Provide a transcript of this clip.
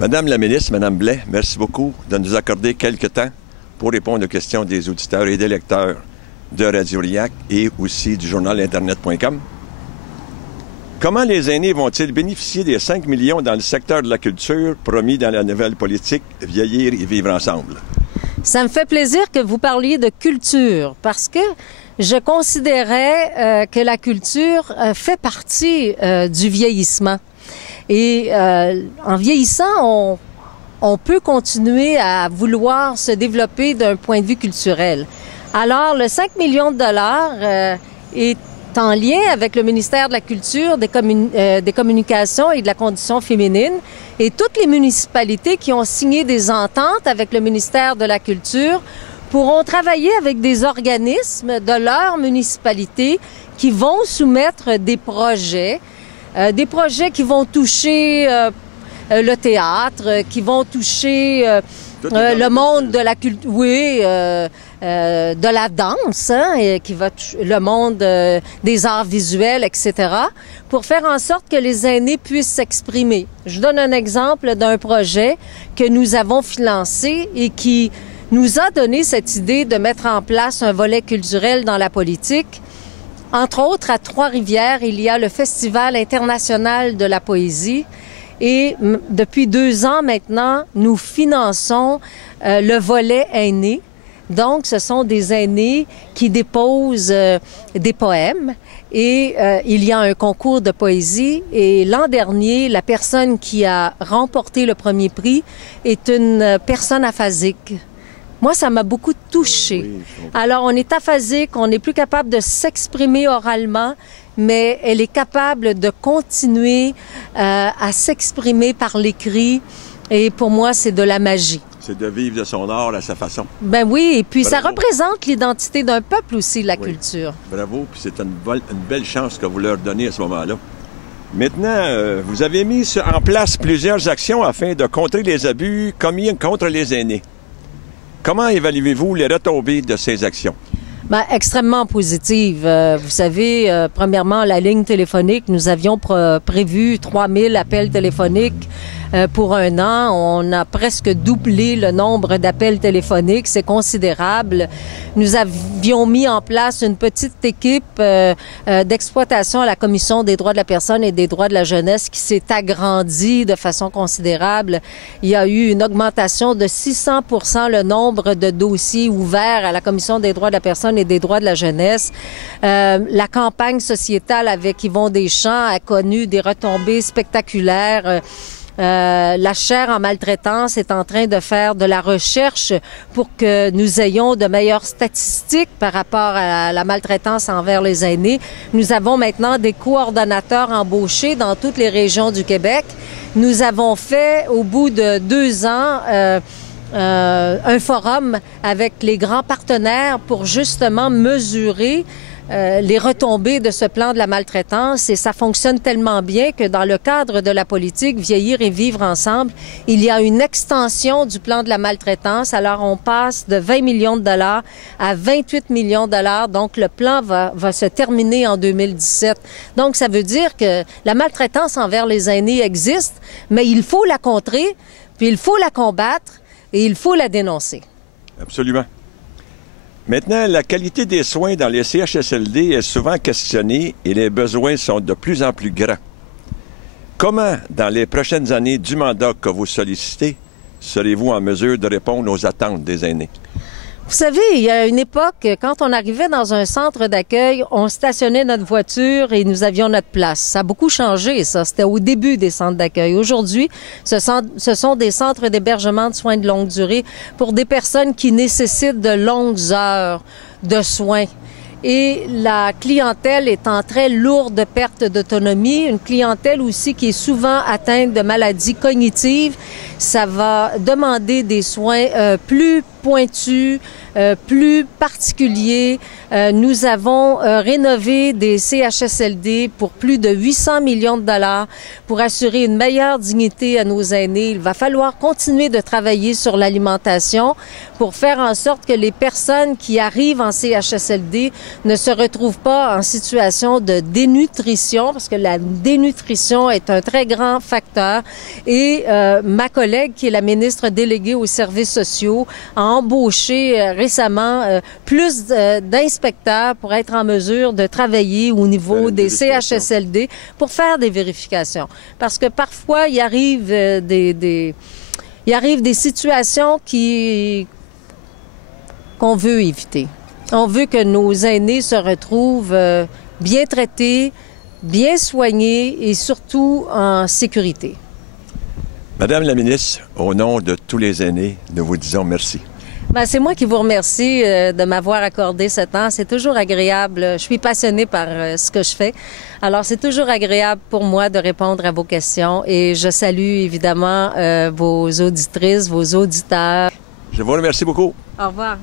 Madame la ministre, Madame Blais, merci beaucoup de nous accorder quelques temps pour répondre aux questions des auditeurs et des lecteurs de Radio RIAC et aussi du journal Internet.com. Comment les aînés vont-ils bénéficier des 5 millions dans le secteur de la culture promis dans la nouvelle politique Vieillir et vivre ensemble? Ça me fait plaisir que vous parliez de culture parce que je considérais que la culture fait partie du vieillissement. Et en vieillissant, on peut continuer à vouloir se développer d'un point de vue culturel. Alors, le 5 millions de dollars est en lien avec le ministère de la Culture, des Communications et de la Condition féminine et toutes les municipalités qui ont signé des ententes avec le ministère de la Culture pourront travailler avec des organismes de leur municipalité qui vont soumettre des projets qui vont toucher le théâtre, qui vont toucher le monde de la culture, de la danse, et qui va le monde des arts visuels, etc., pour faire en sorte que les aînés puissent s'exprimer. Je donne un exemple d'un projet que nous avons financé et qui nous a donné cette idée de mettre en place un volet culturel dans la politique. Entre autres, à Trois-Rivières, il y a le Festival international de la poésie. Et depuis 2 ans maintenant, nous finançons le volet aîné. Donc, ce sont des aînés qui déposent des poèmes et il y a un concours de poésie. Et l'an dernier, la personne qui a remporté le premier prix est une personne aphasique. Moi, ça m'a beaucoup touchée. Oui, alors, on est aphasique, on n'est plus capable de s'exprimer oralement, mais elle est capable de continuer à s'exprimer par l'écrit. Et pour moi, c'est de la magie. C'est de vivre de son art à sa façon. Ben oui, et puis bravo. Ça représente l'identité d'un peuple aussi, la culture. Bravo, puis c'est une belle chance que vous leur donnez à ce moment-là. Maintenant, vous avez mis en place plusieurs actions afin de contrer les abus commis contre les aînés. Comment évaluez-vous les retombées de ces actions? Bien, extrêmement positive. Vous savez, premièrement, la ligne téléphonique, nous avions prévu 3000 appels téléphoniques pour 1 an. On a presque doublé le nombre d'appels téléphoniques. C'est considérable. Nous avions mis en place une petite équipe d'exploitation à la Commission des droits de la personne et des droits de la jeunesse qui s'est agrandie de façon considérable. Il y a eu une augmentation de 600% le nombre de dossiers ouverts à la Commission des droits de la personne et des droits de la jeunesse. La campagne sociétale avec Yvon Deschamps a connu des retombées spectaculaires. La chaire en maltraitance est en train de faire de la recherche pour que nous ayons de meilleures statistiques par rapport à la maltraitance envers les aînés. Nous avons maintenant des coordonnateurs embauchés dans toutes les régions du Québec. Nous avons fait, au bout de 2 ans, un forum avec les grands partenaires pour justement mesurer les retombées de ce plan de la maltraitance et ça fonctionne tellement bien que dans le cadre de la politique Vieillir et vivre ensemble, il y a une extension du plan de la maltraitance. Alors, on passe de 20 millions de dollars à 28 millions de dollars. Donc, le plan va se terminer en 2017. Donc, ça veut dire que la maltraitance envers les aînés existe, mais il faut la contrer, puis il faut la combattre et il faut la dénoncer. Absolument. Maintenant, la qualité des soins dans les CHSLD est souvent questionnée et les besoins sont de plus en plus grands. Comment, dans les prochaines années du mandat que vous sollicitez, serez-vous en mesure de répondre aux attentes des aînés? Vous savez, il y a une époque, quand on arrivait dans un centre d'accueil, on stationnait notre voiture et nous avions notre place. Ça a beaucoup changé, ça. C'était au début des centres d'accueil. Aujourd'hui, ce sont des centres d'hébergement de soins de longue durée pour des personnes qui nécessitent de longues heures de soins. Et la clientèle est en très lourde perte d'autonomie, une clientèle aussi qui est souvent atteinte de maladies cognitives. Ça va demander des soins plus pointu, plus particulier. Nous avons rénové des CHSLD pour plus de 800 millions de dollars pour assurer une meilleure dignité à nos aînés. Il va falloir continuer de travailler sur l'alimentation pour faire en sorte que les personnes qui arrivent en CHSLD ne se retrouvent pas en situation de dénutrition, parce que la dénutrition est un très grand facteur. Et ma collègue, qui est la ministre déléguée aux services sociaux, a embauché récemment plus d'inspecteurs pour être en mesure de travailler au niveau des CHSLD pour faire des vérifications. Parce que parfois, il arrive des situations qu'on veut éviter. On veut que nos aînés se retrouvent bien traités, bien soignés et surtout en sécurité. Madame la ministre, au nom de tous les aînés, nous vous disons merci. Ben, c'est moi qui vous remercie de m'avoir accordé ce temps. C'est toujours agréable. Je suis passionnée par ce que je fais. Alors, c'est toujours agréable pour moi de répondre à vos questions et je salue évidemment vos auditrices, vos auditeurs. Je vous remercie beaucoup. Au revoir.